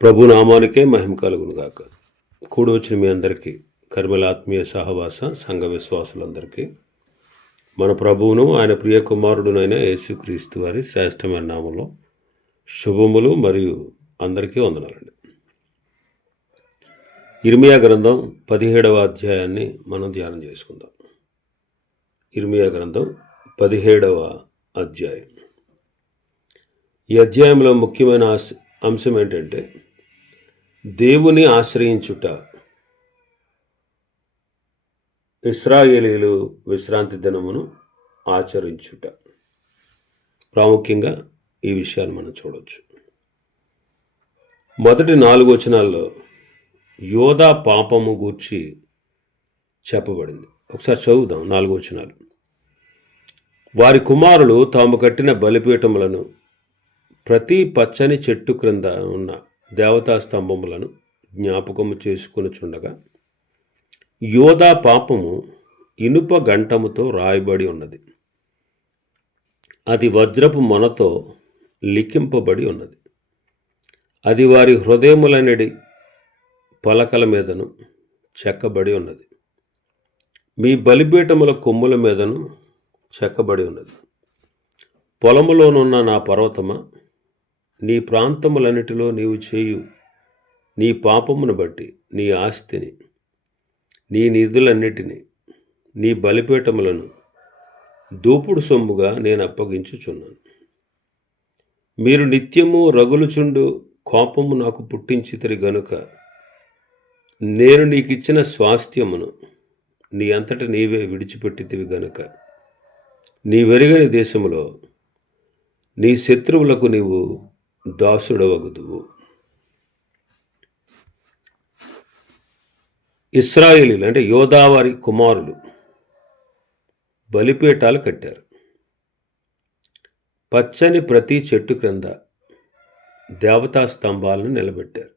ప్రభు నామానికే మహిమ కలుగును గాక. కూడి వచ్చిన మీ అందరికీ, కర్మల ఆత్మీయ సహవాస సంఘ విశ్వాసులందరికీ మన ప్రభువును ఆయన ప్రియ కుమారుడునైన యేసుక్రీస్తు వారి శ్రేష్టమైన నామంలో శుభములు మరియు అందరికీ వందనాలండి. ఇర్మియా గ్రంథం 17వ అధ్యాయాన్ని మనం ధ్యానం చేసుకుందాం. ఇర్మియా గ్రంథం 17వ అధ్యాయం. ఈ అధ్యాయంలో ముఖ్యమైన అంశం ఏంటంటే దేవుని ఆశ్రయించుట. ఇశ్రాయేలీలు విశ్రాంతి దినమును ఆచరించుట. ప్రాముఖ్యంగా ఈ విషయాన్ని మనం చూడవచ్చు. మొదటి 4 వచనాల్లో యోధా పాపము గూర్చి చెప్పబడింది. ఒకసారి చదువుదాం 4 వచనాలు. వారి కుమారులు తాము కట్టిన బలిపీఠములను, ప్రతి పచ్చని చెట్టు క్రింద ఉన్న దేవతా స్తంభములను జ్ఞాపకము చేసుకొనుచుండగా యోధా పాపము ఇనుప గంటముతో రాయబడి ఉన్నది. అది వజ్రపు మొనతో లిఖింపబడి ఉన్నది. అది వారి హృదయములనడి పలకల మీదను చెక్కబడి ఉన్నది. మీ బలిపీఠముల కొమ్ముల మీదను చెక్కబడి ఉన్నది. పొలములోనున్న నా పర్వతమా, నీ ప్రాంతములన్నిటిలో నీవు చేయు నీ పాపమును బట్టి నీ ఆస్తిని, నీ నిధులన్నిటినీ, నీ బలిపీఠములను దోపుడు సొమ్ముగా నేను అప్పగించుచున్నాను. మీరు నిత్యము రగులుచుండు కోపము నాకు పుట్టించితిరి గనుక నేను నీకిచ్చిన స్వాస్థ్యమును నీ అంతట నీవే విడిచిపెట్టితివి గనుక నీ వెరుగని దేశములో నీ శత్రువులకు నీవు దాసుడవగుదువు. ఇశ్రాయేలీలు అంటే యోధావారి కుమారులు బలిపీఠాలు కట్టారు. పచ్చని ప్రతి చెట్టు క్రింద దేవతా స్తంభాలను నిలబెట్టారు.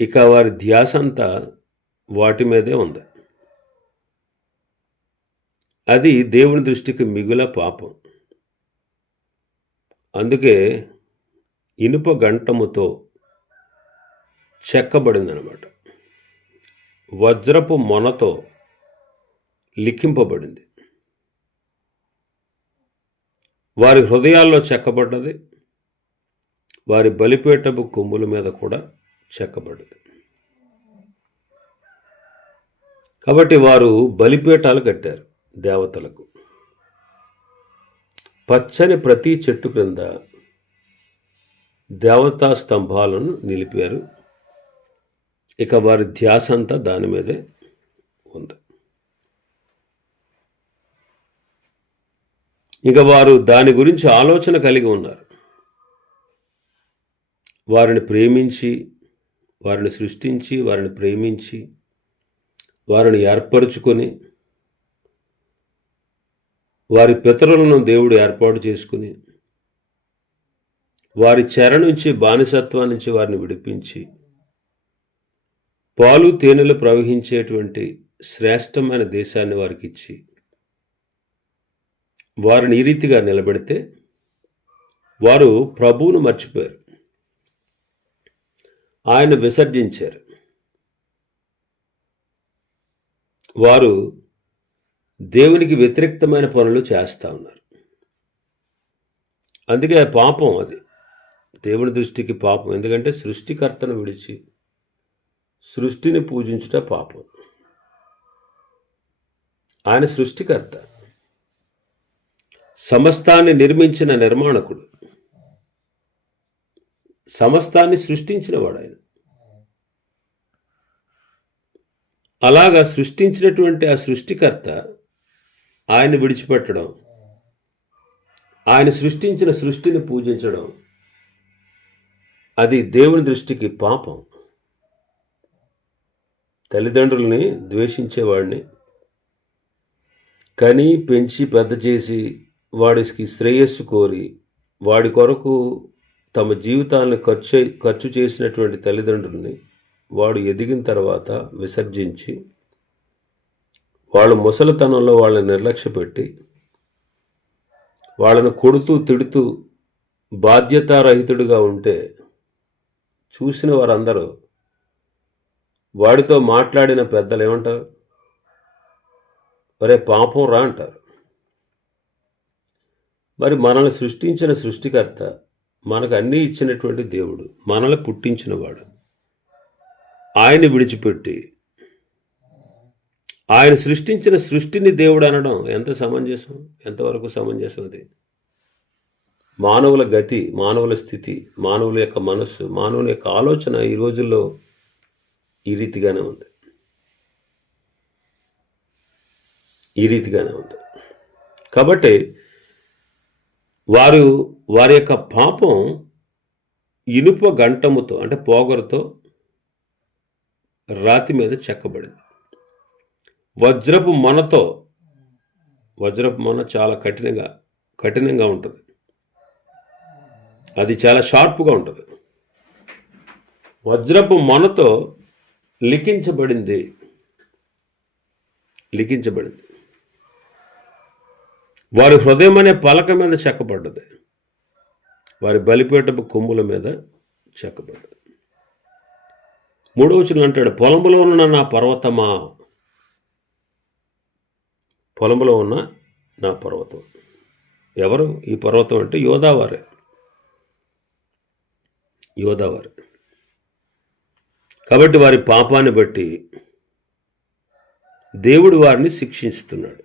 ఇక వారి ధ్యాస అంతా వాటి మీదే ఉంది. అది దేవుని దృష్టికి మిగుల పాపం. అందుకే ఇనుప గంటముతో చెక్కబడిందనమాట. వజ్రపు మొనతో లిఖింపబడింది. వారి హృదయాల్లో చెక్కబడ్డది. వారి బలిపీఠపు కొమ్ముల మీద కూడా చెక్కబడ్డది. కాబట్టి వారు బలిపీఠాలు కట్టారు దేవతలకు. పచ్చని ప్రతి చెట్టు క్రింద దేవతా స్తంభాలను నిలిపారు. ఇక వారి ధ్యాస అంతా దాని మీదే ఉంది. ఇక వారు దాని గురించి ఆలోచన కలిగి ఉన్నారు. వారిని ప్రేమించి, వారిని సృష్టించి, వారిని ప్రేమించి, వారిని ఏర్పరచుకొని, వారి పితరులను దేవుడు ఏర్పాటు చేసుకుని, వారి చెర నుంచి, బానిసత్వం నుంచి వారిని విడిపించి, పాలు తేనెలు ప్రవహించేటువంటి శ్రేష్టమైన దేశాన్ని వారికి ఇచ్చి, వారిని ఈ రీతిగా నిలబెడితే వారు ప్రభువును మర్చిపోయారు. ఆయన విసర్జించారు. వారు దేవునికి వ్యతిరేక్తమైన పనులు చేస్తూ ఉన్నారు. అందుకే పాపం అది దేవుని దృష్టికి పాపం. ఎందుకంటే సృష్టికర్తను విడిచి సృష్టిని పూజించుట పాపం. ఆయన సృష్టికర్త, సమస్తాన్ని నిర్మించిన నిర్మాణకుడు, సమస్తాన్ని సృష్టించినవాడు ఆయన. అలాగా సృష్టించినటువంటి ఆ సృష్టికర్త ఆయన విడిచిపెట్టడం, ఆయన సృష్టించిన సృష్టిని పూజించడం, అది దేవుని దృష్టికి పాపం. తల్లిదండ్రుల్ని ద్వేషించేవాడిని కని పెంచి పెద్ద చేసి వాడికి శ్రేయస్సు కోరి వాడి కొరకు తమ జీవితాలను ఖర్చు చేసినటువంటి తల్లిదండ్రుల్ని వాడు ఎదిగిన తర్వాత విసర్జించి, వాళ్ళ ముసలితనంలో వాళ్ళని నిర్లక్ష్యపెట్టి, వాళ్ళను కొడుతూ తిడుతూ బాధ్యతారహితుడిగా ఉంటే చూసిన వారందరూ వాడితో మాట్లాడిన పెద్దలు ఏమంటారు? ఒరే పాపం రా అంటారు. మరి మనల్ని సృష్టించిన సృష్టికర్త, మనకు అన్నీ ఇచ్చినటువంటి దేవుడు, మనల్ని పుట్టించినవాడు, ఆయన్ని విడిచిపెట్టి ఆయన సృష్టించిన సృష్టిని దేవుడు అనడం ఎంత సమంజసం? ఎంతవరకు సమంజసం? అది మానవుల గతి, మానవుల స్థితి, మానవుల యొక్క మనస్సు, మానవుని యొక్క ఆలోచన ఈ రోజుల్లో ఈ రీతిగానే ఉంది. కాబట్టి వారి యొక్క పాపం ఇనుప గంటముతో, అంటే పోగరుతో రాతి మీద చెక్కబడింది. వజ్రపు మొన చాలా కఠినంగా ఉంటుంది. అది చాలా షార్ప్గా ఉంటుంది. వజ్రపు మొనతో లిఖించబడింది. వారి హృదయం అనే పలక మీద చెక్కబడ్డది. వారి బలిపీఠపు కొమ్ముల మీద చెక్కబడ్డది. 3వ వచనం అంటాడు, పొలంలో ఉన్న నా పర్వతమా, పొలంలో ఉన్న నా పర్వతం. ఎవరు ఈ పర్వతం అంటే? యోధావారే. కాబట్టి వారి పాపాన్ని బట్టి దేవుడు వారిని శిక్షిస్తున్నాడు.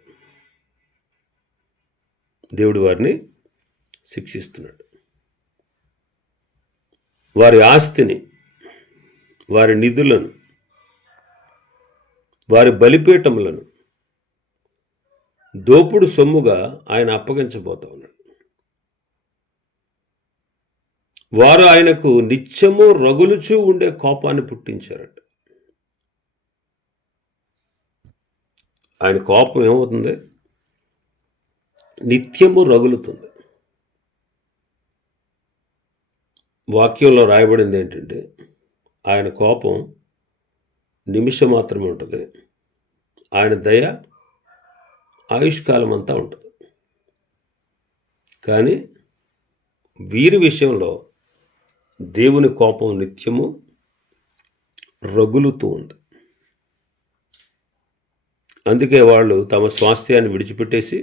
వారి ఆస్తిని, వారి నిధులను, వారి బలిపీఠములను దోపుడు సొమ్ముగా ఆయన అప్పగించబోతా ఉన్నాడు. వారు ఆయనకు నిత్యము రగులుచూ ఉండే కోపాన్ని పుట్టించారట. ఆయన కోపం ఏమవుతుంది? నిత్యము రగులుతుంది. వాక్యంలో రాయబడింది ఏంటంటే, ఆయన కోపం నిమిషం మాత్రమే ఉంటుంది, ఆయన దయ ఆయుష్కాలం అంతా ఉంటుంది. కానీ వీరి విషయంలో దేవుని కోపం నిత్యము రగులుతూ ఉంది. అందుకే వాళ్ళు తమ స్వాస్థ్యాన్ని విడిచిపెట్టేసి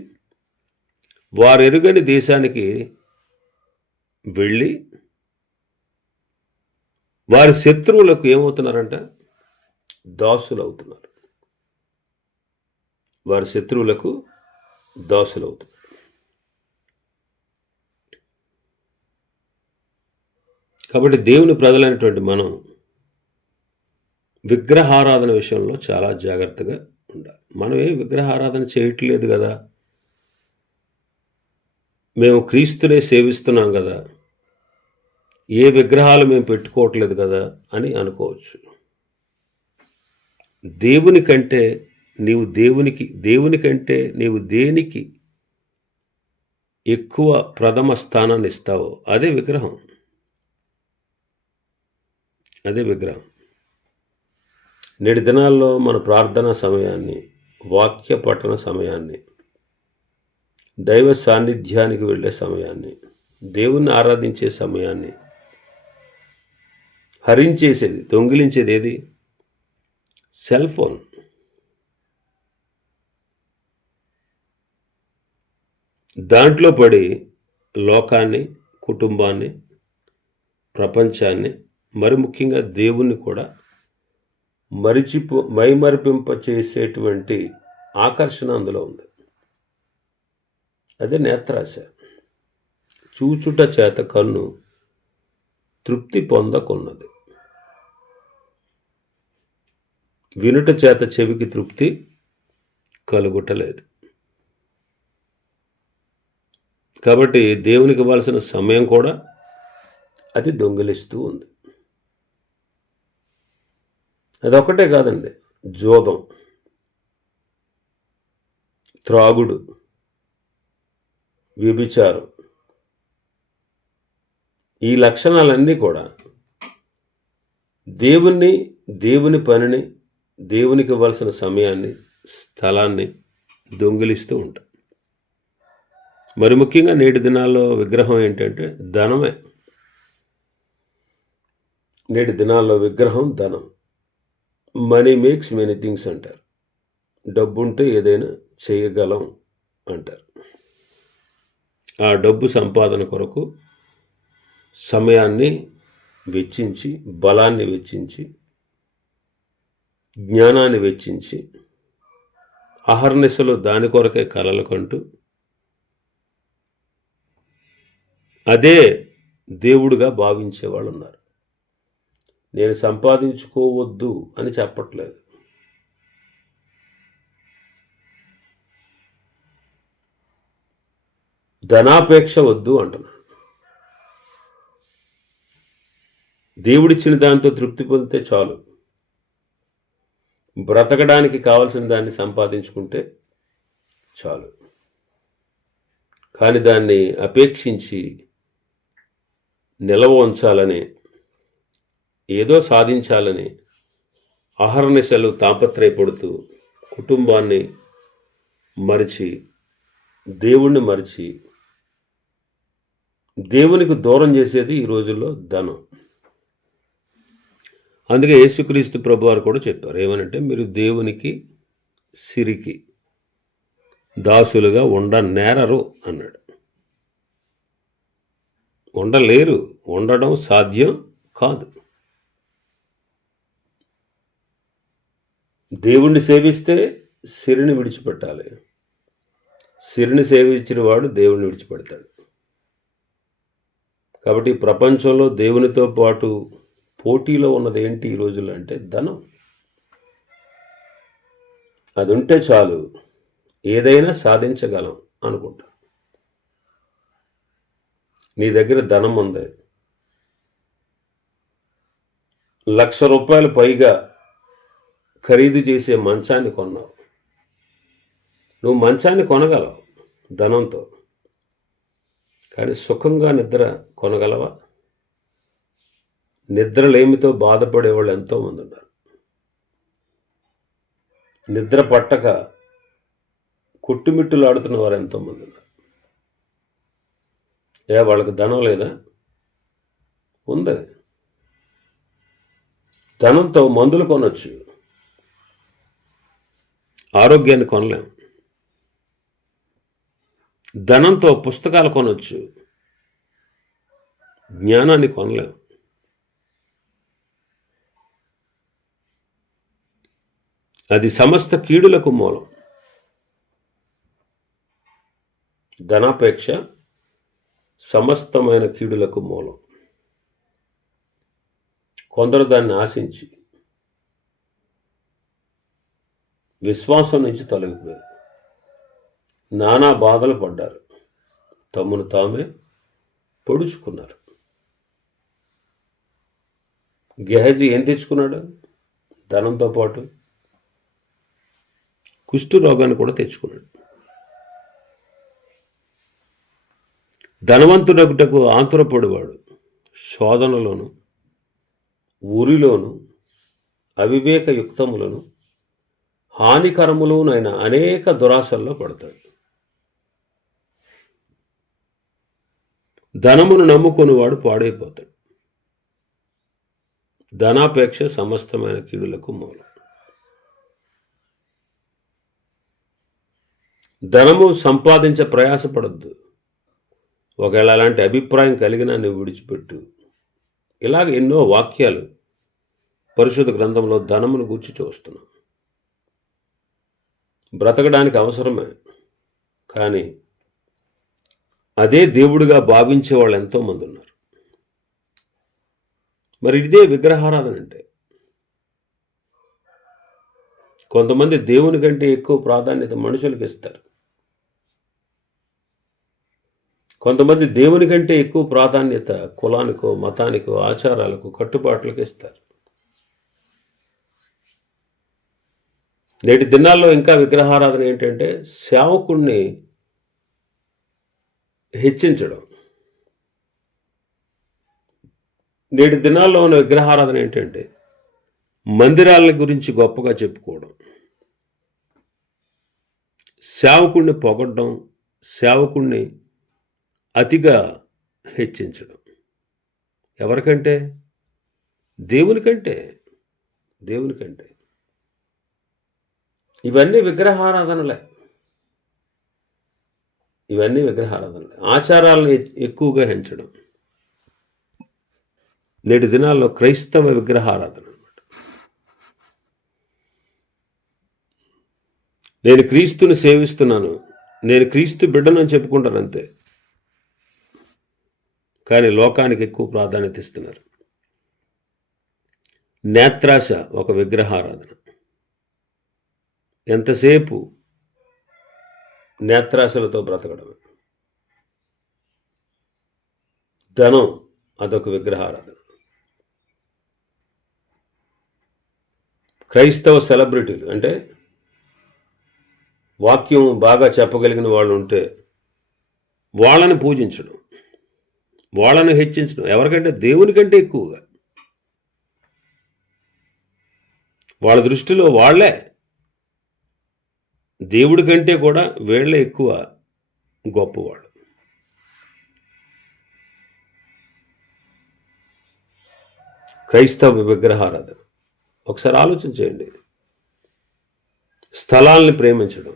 వారెరుగని దేశానికి వెళ్ళి వారి శత్రువులకు ఏమవుతున్నారంట? దాసులు అవుతున్నారు. కాబట్టి దేవుని ప్రజలైనటువంటి మనం విగ్రహారాధన విషయంలో చాలా జాగ్రత్తగా ఉండాలి. మనం ఏ విగ్రహారాధన చేయట్లేదు కదా, మేము క్రీస్తునే సేవిస్తున్నాం కదా, ఏ విగ్రహాలు మేము పెట్టుకోవట్లేదు కదా అని అనుకోవచ్చు. దేవునికంటే నీవు దేనికి ఎక్కువ ప్రథమ స్థానాన్ని ఇస్తావో అదే విగ్రహం. నేటి దినాల్లో మన ప్రార్థనా సమయాన్ని, వాక్య పఠన సమయాన్ని, దైవ సాన్నిధ్యానికి వెళ్ళే సమయాన్ని, దేవుణ్ణి ఆరాధించే సమయాన్ని హరించేసేది, దొంగిలించేది ఏది? Cell phone. దాంట్లో పడి లోకాన్ని, కుటుంబాన్ని, ప్రపంచాన్ని, మరి ముఖ్యంగా దేవుణ్ణి కూడా మైమరిపింప చేసేటువంటి ఆకర్షణ అందులో ఉంది. అదే నేత్రాశ. చూచుట చేత కన్ను తృప్తి పొందకున్నది, వినుట చేత చెవికి తృప్తి కలుగుటలేదు. కాబట్టి దేవునికి ఇవ్వాల్సిన సమయం కూడా అది దొంగిలిస్తూ ఉంది. అదొక్కటే కాదండి, జోదం, త్రాగుడు, వ్యభిచారం, ఈ లక్షణాలన్నీ కూడా దేవుని పనిని, దేవునికి ఇవ్వాల్సిన సమయాన్ని, స్థలాన్ని దొంగిలిస్తూ ఉంటాం. మరి ముఖ్యంగా నేటి దినాల్లో విగ్రహం ఏంటంటే ధనమే. నేటి దినాల్లో విగ్రహం ధనం. మనీ మేక్స్ మెనీ థింగ్స్ అంటారు. డబ్బుంటే ఏదైనా చేయగలం అంటారు. ఆ డబ్బు సంపాదన కొరకు సమయాన్ని వెచ్చించి, బలాన్ని వెచ్చించి, జ్ఞానాన్ని వెచ్చించి, అహర్నిశలు దాని కొరకే కలలు కంటూ అదే దేవుడుగా భావించేవాళ్ళు ఉన్నారు. నేను సంపాదించుకోవద్దు అని చెప్పట్లేదు. ధనాపేక్ష వద్దు అంటున్నాను. దేవుడిచ్చిన దాంతో తృప్తి పొందితే చాలు. బ్రతకడానికి కావలసిన దాన్ని సంపాదించుకుంటే చాలు. కానీ దాన్ని అపేక్షించి నిలవ ఉంచాలని, ఏదో సాధించాలని అహర్నిశలు తాపత్రయపడుతూ కుటుంబాన్ని మరిచి, దేవుణ్ణి మరిచి, దేవునికి దూరం చేసేది ఈ రోజుల్లో ధనం. అందుకే యేసుక్రీస్తు ప్రభువారు కూడా చెప్పారు. ఏమనంటే, మీరు దేవునికి సిరికి దాసులుగా ఉండనేరరు అన్నాడు. ఉండలేరు, ఉండడం సాధ్యం కాదు. దేవుణ్ణి సేవిస్తే సిరిని విడిచిపెట్టాలి. సిరిని సేవించిన వాడు దేవుణ్ణి విడిచిపెడతాడు. కాబట్టి ప్రపంచంలో దేవునితో పాటు పోటీలో ఉన్నది ఏంటి ఈ రోజుల్లో అంటే ధనం. అది ఉంటే చాలు, ఏదైనా సాధించగలం అనుకుంటా. నీ దగ్గర ధనం ఉంది, ₹1,00,000 పైగా ఖరీదు చేసే మంచాన్ని కొన్నావు. నువ్వు మంచాన్ని కొనగలవు ధనంతో, కానీ సుఖంగా నిద్ర కొనగలవా? నిద్రలేమితో బాధపడేవాళ్ళు ఎంతోమంది ఉన్నారు. నిద్ర పట్టక కొట్టుమిట్టులు ఆడుతున్న వారు ఎంతోమంది ఉన్నారు. వాళ్ళకి ధనం లేదా? ఉంది. ధనంతో మందులు కొనొచ్చు, ఆరోగ్యాన్ని కొనలేం. ధనంతో పుస్తకాలు కొనొచ్చు, జ్ఞానాన్ని కొనలేం. అది సమస్త కీడులకు మూలం. ధనాపేక్ష సమస్తమైన కీడులకు మూలం. కొందరు దాన్ని ఆశించి విశ్వాసం నుంచి తొలగిపోయారు, నానా బాధలు పడ్డారు, తమను తామే పొడుచుకున్నారు. గెహజీ ఏం తెచ్చుకున్నాడు? ధనంతో పాటు కుష్టు రోగాన్ని కూడా తెచ్చుకున్నాడు. ధనవంతుడొకటకు ఆతురపడువాడు శోధనలోను, ఊరిలోను, అవివేకయుక్తములను, హానికరములోనైన అనేక దురాశల్లో పడతాడు. ధనమును నమ్ముకొని వాడు పాడైపోతాడు. ధనాపేక్ష సమస్తమైన కీడులకు మూలం. ధనము సంపాదించే ప్రయాసపడద్దు. ఒకవేళ అలాంటి అభిప్రాయం కలిగినా నువ్వు విడిచిపెట్టు. ఇలాగ ఎన్నో వాక్యాలు పరిశుద్ధ గ్రంథంలో ధనమును గూర్చి చూస్తున్నాం. బ్రతకడానికి అవసరమే, కానీ అదే దేవుడిగా భావించే వాళ్ళు ఎంతోమంది ఉన్నారు. మరి ఇదే విగ్రహారాధన అంటే. కొంతమంది దేవుని కంటే ఎక్కువ ప్రాధాన్యత మనుషులకు ఇస్తారు. కొంతమంది దేవుని కంటే ఎక్కువ ప్రాధాన్యత కులానికో, మతానికో, ఆచారాలకు, కట్టుబాట్లకు ఇస్తారు. నేటి దినాల్లో ఇంకా విగ్రహారాధన ఏంటంటే సేవకుణ్ణి హెచ్చించడం. నేటి దినాల్లో ఉన్న విగ్రహారాధన ఏంటంటే మందిరాల గురించి గొప్పగా చెప్పుకోవడం, సేవకుణ్ణి పొగడ్డం, సేవకుణ్ణి అతిగా హెచ్చించడం. ఎవరికంటే దేవునికంటే ఇవన్నీ విగ్రహారాధనలే. ఆచారాలను ఎక్కువగా హెంచడం నేటి దినాల్లో క్రైస్తవ విగ్రహారాధన అనమాట. నేను క్రీస్తుని సేవిస్తున్నాను, నేను క్రీస్తు బిడ్డను అని చెప్పుకుంటాను అంతే, కానీ లోకానికి ఎక్కువ ప్రాధాన్యత ఇస్తున్నారు. నేత్రాశ ఒక విగ్రహారాధన. ఎంతసేపు నేత్రాశలతో బ్రతకడం. ధనం అదొక విగ్రహారాధన. క్రైస్తవ సెలబ్రిటీలు అంటే వాక్యం బాగా చెప్పగలిగిన వాళ్ళు ఉంటే వాళ్ళని పూజించడం, వాళ్ళని హెచ్చించడం, ఎవరికంటే దేవునికంటే ఎక్కువగా. వాళ్ళ దృష్టిలో వాళ్ళే దేవుడి కంటే కూడా వీళ్ళే ఎక్కువ గొప్పవాళ్ళు. క్రైస్తవ విగ్రహారాధన. ఒకసారి ఆలోచన చేయండి. స్థలాల్ని ప్రేమించడం,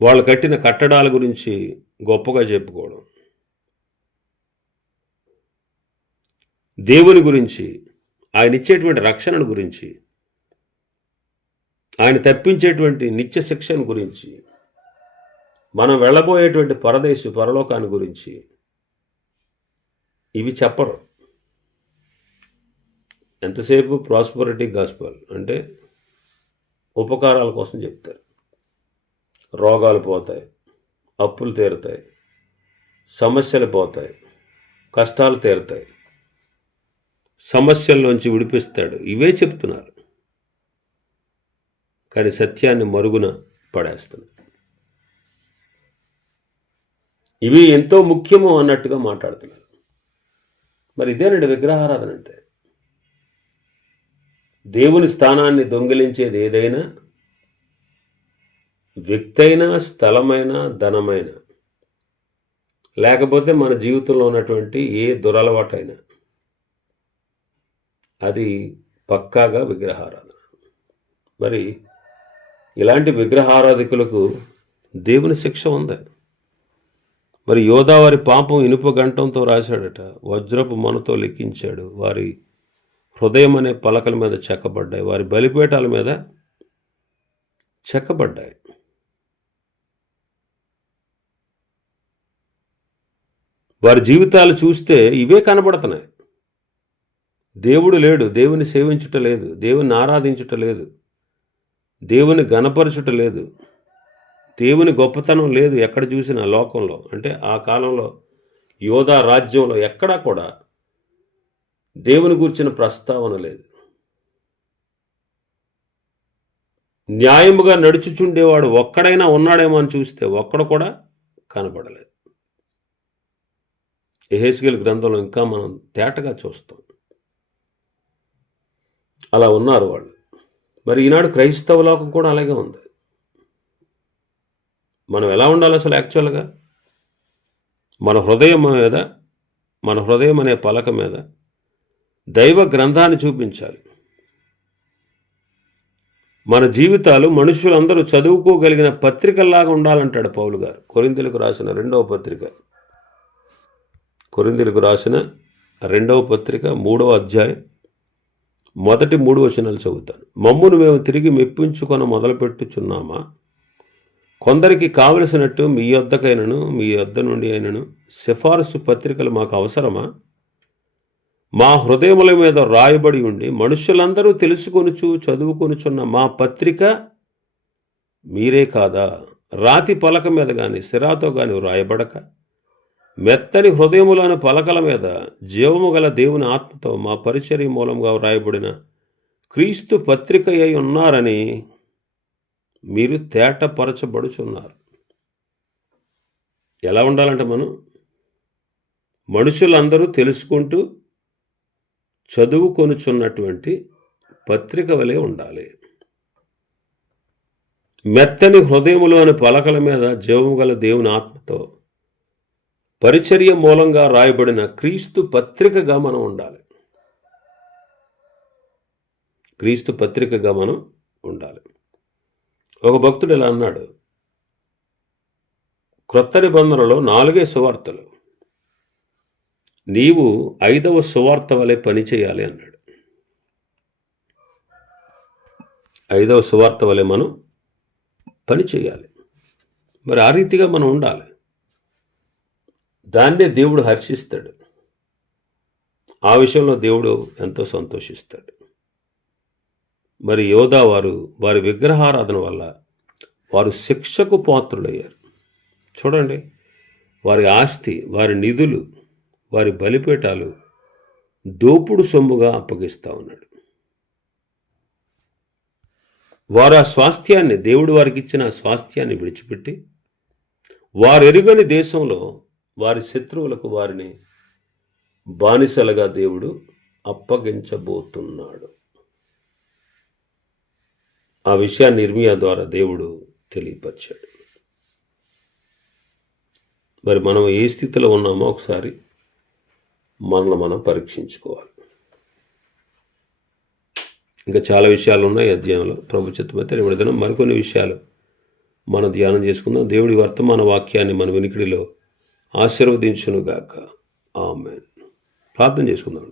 వాళ్ళు కట్టిన కట్టడాల గురించి గొప్పగా చెప్పుకోవడం, దేవుని గురించి, ఆయన ఇచ్చేటువంటి రక్షణను గురించి, ఆయన తప్పించేటువంటి నిత్య శిక్షను గురించి, మనం వెళ్ళబోయేటువంటి పరలోకాన్ని గురించి ఇవి చెప్పరు. ఎంతసేపు ప్రాస్పరిటీ గాస్పల్ అంటే ఉపకారాల కోసం చెప్తారు. రోగాలు పోతాయి, అప్పులు తీరుతాయి, సమస్యలు పోతాయి, కష్టాలు తీరుతాయి, సమస్యల్లోంచి విడిపిస్తాడు, ఇవే చెప్తున్నారు. కానీ సత్యాన్ని మరుగున పడేస్తున్నారు. ఇవి ఎంతో ముఖ్యము అన్నట్టుగా మాట్లాడుతున్నారు. మరి ఇదేనండి విగ్రహారాధన అంటే. దేవుని స్థానాన్ని దొంగిలించేది ఏదైనా, వ్యక్తి అయినా, స్థలమైనా, ధనమైనా, లేకపోతే మన జీవితంలో ఉన్నటువంటి ఏ దురలవాటైనా, అది పక్కాగా విగ్రహారాధన. మరి ఇలాంటి విగ్రహారాధికులకు దేవుని శిక్ష ఉంది. మరి యోధా వారి పాపం ఇనుప గంటంతో రాశాడట, వజ్రపు మనతో లెక్కించాడు, వారి హృదయం అనే పలకల మీద చెక్కబడ్డాయి, వారి బలిపీఠాల మీద చెక్కబడ్డాయి. వారి జీవితాలు చూస్తే ఇవే కనబడుతున్నాయి. దేవుడు లేడు, దేవుని సేవించుట లేదు, దేవుని ఆరాధించుట లేదు, దేవుని గణపరచుట లేదు, దేవుని గొప్పతనం లేదు. ఎక్కడ చూసినా లోకంలో, అంటే ఆ కాలంలో యోధా రాజ్యంలో ఎక్కడా కూడా దేవుని గురించిన ప్రస్తావన లేదు. న్యాయముగా నడుచుచుండేవాడు ఒక్కడైనా ఉన్నాడేమో అని చూస్తే ఒక్కడు కూడా కనబడలేదు. యెహెజ్కేలు గ్రంథంలో ఇంకా మనం తేటగా చూస్తాం. అలా ఉన్నారు వాళ్ళు. మరి ఈనాడు క్రైస్తవ లోకం కూడా అలాగే ఉంది. మనం ఎలా ఉండాలి అసలు యాక్చువల్గా? మన హృదయం అనే పలక మీద దైవ గ్రంథాన్ని చూపించాలి. మన జీవితాలు మనుషులందరూ చదువుకోగలిగిన పత్రికల్లాగా ఉండాలంటాడు పౌలు గారు. కొరింథీయులకు రాసిన 2వ పత్రిక 3వ అధ్యాయం మొదటి 3 వచనాలు చదువుతాను. మమ్మును మేము తిరిగి మెప్పించుకొని మొదలుపెట్టుచున్నామా? కొందరికి కావలసినట్టు మీ యొద్దకైనను మీ యొద్ద నుండి అయినను సిఫారసు పత్రికలు మాకు అవసరమా? మా హృదయముల మీద రాయబడి ఉండి మనుషులందరూ తెలుసుకొనుచు చదువుకొనుచున్న మా పత్రిక మీరే కాదా? రాతి పలక మీద కానీ సిరాతో కానీ రాయబడక మెత్తని హృదయములోని పలకల మీద జీవము గల దేవుని ఆత్మతో మా పరిచర్య మూలంగా వ్రాయబడిన క్రీస్తు పత్రిక అయి ఉన్నారని మీరు తేటపరచబడుచున్నారు. ఎలా ఉండాలంటే మనం మనుషులందరూ తెలుసుకుంటూ చదువుకొనుచున్నటువంటి పత్రిక వలె ఉండాలి. మెత్తని హృదయములోని పలకల మీద జీవము గల దేవుని ఆత్మతో పరిచర్య మూలంగా రాయబడిన క్రీస్తు పత్రికగా మనం ఉండాలి. క్రీస్తు పత్రికగా మనం ఉండాలి. ఒక భక్తుడు ఇలా అన్నాడు, క్రొత్త నిబంధనలో 4 సువార్తలు, నీవు 5వ సువార్త వలె పని చేయాలి అన్నాడు. 5వ సువార్త వలె మనం పని చేయాలి. మరి ఆ రీతిగా మనం ఉండాలి. దాన్నే దేవుడు హర్షిస్తాడు. ఆ విషయంలో దేవుడు ఎంతో సంతోషిస్తాడు. మరి యోధా వారి విగ్రహారాధన వల్ల వారు శిక్షకు పాత్రులయ్యారు. చూడండి, వారి ఆస్తి, వారి నిధులు, వారి బలిపీఠాలు దోపుడు సొమ్ముగా అప్పగిస్తూ ఉన్నాడు. వారు ఆ స్వాస్థ్యాన్ని, దేవుడు వారికి ఇచ్చిన స్వాస్థ్యాన్ని విడిచిపెట్టి వారెరుగని దేశంలో వారి శత్రువులకు వారిని బానిసలుగా దేవుడు అప్పగించబోతున్నాడు. ఆ విషయాన్ని ఇర్మియా ద్వారా దేవుడు తెలియపరిచాడు. మరి మనం ఏ స్థితిలో ఉన్నామో ఒకసారి మనల్ని మనం పరీక్షించుకోవాలి. ఇంకా చాలా విషయాలు ఉన్నాయి అధ్యాయంలో. ప్రభు చిత్తమైతే రేపటి దినం మరికొన్ని విషయాలు మనం ధ్యానం చేసుకుందాం. దేవుడి వర్తమాన వాక్యాన్ని మన వినికిడిలో ఆశీర్వదించునుగాక. ఆమేన్. ప్రార్థన చేసుకుందాం.